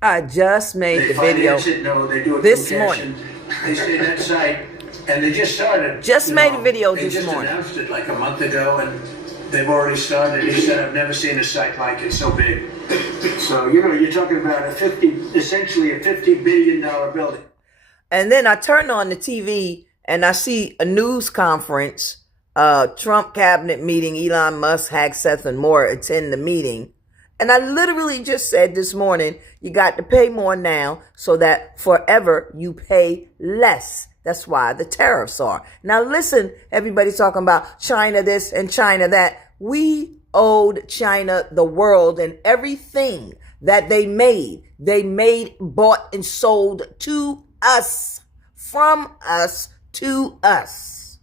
I just made They the video finance it, no, they do it this through cash, morning. and they stay that site, and they just started. Just made a video they this just morning. announced it like a month ago, and they've already started. He said, "I've never seen a site like it so big." So you're talking about essentially a $50 billion building. And then I turn on the TV and I see a news conference, Trump cabinet meeting, Elon Musk, Hagseth, and more attend the meeting. And I literally just said this morning, you got to pay more now so that forever you pay less. That's why the tariffs are. Now listen, everybody's talking about China this and China that. We owed China the world and everything that they made, bought, and sold to us, from us to us.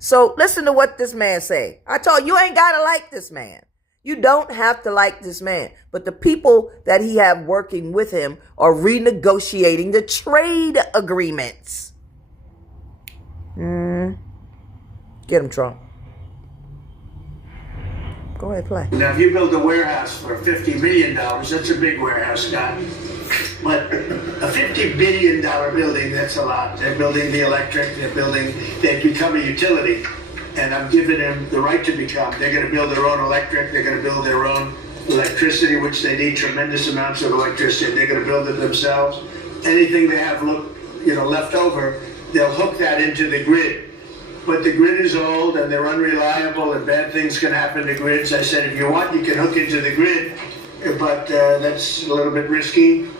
So listen to what this man say. I told you ain't got to like this man. You don't have to like this man. But the people that he have working with him are renegotiating the trade agreements. Get him, Trump. Go ahead, play. Now, if you build a warehouse for $50 million, that's a big warehouse, Scott. But a $50 billion building, that's a lot. They're building the electric, they've become a utility. And I'm giving them the right to become. They're going to build their own electric. They're going to build their own electricity, which they need tremendous amounts of electricity. They're going to build it themselves. Anything they have left over, they'll hook that into the grid. But the grid is old and they're unreliable and bad things can happen to grids. I said, if you want, you can hook into the grid, but that's a little bit risky.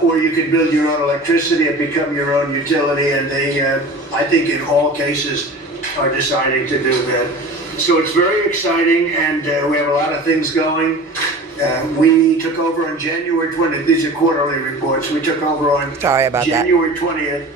Or you can build your own electricity and become your own utility. And they, I think in all cases, are deciding to do that. So it's very exciting, and we have a lot of things going. We took over on January 20th. These are quarterly reports. We took over on January 20th.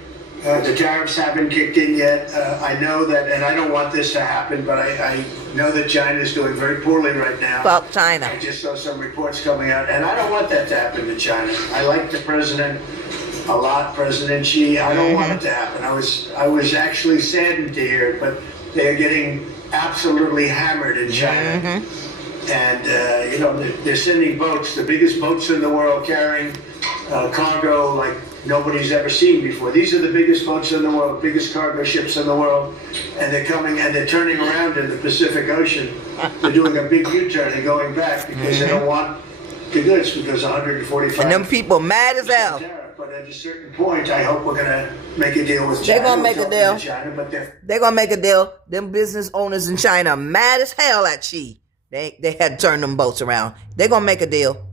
The tariffs haven't kicked in yet. I know that, and I don't want this to happen, but I know that China is doing very poorly right now. Fuck China. I just saw some reports coming out, and I don't want that to happen to China. I like the president a lot, President Xi. I don't want it to happen. I was actually saddened to hear it, but they're getting absolutely hammered in China. And they're sending boats, the biggest boats in the world, carrying cargo like nobody's ever seen before. These are the biggest boats in the world, biggest cargo ships in the world, and they're coming and they're turning around in the Pacific Ocean. They're doing a big U-turn and going back because they don't want the goods, because 145. And them people mad as hell. But at a certain point, I hope we're going to make a deal with China. They're going to make a deal. They're going to make a deal. Them business owners in China mad as hell at Xi. They had to turn them boats around. They're going to make a deal.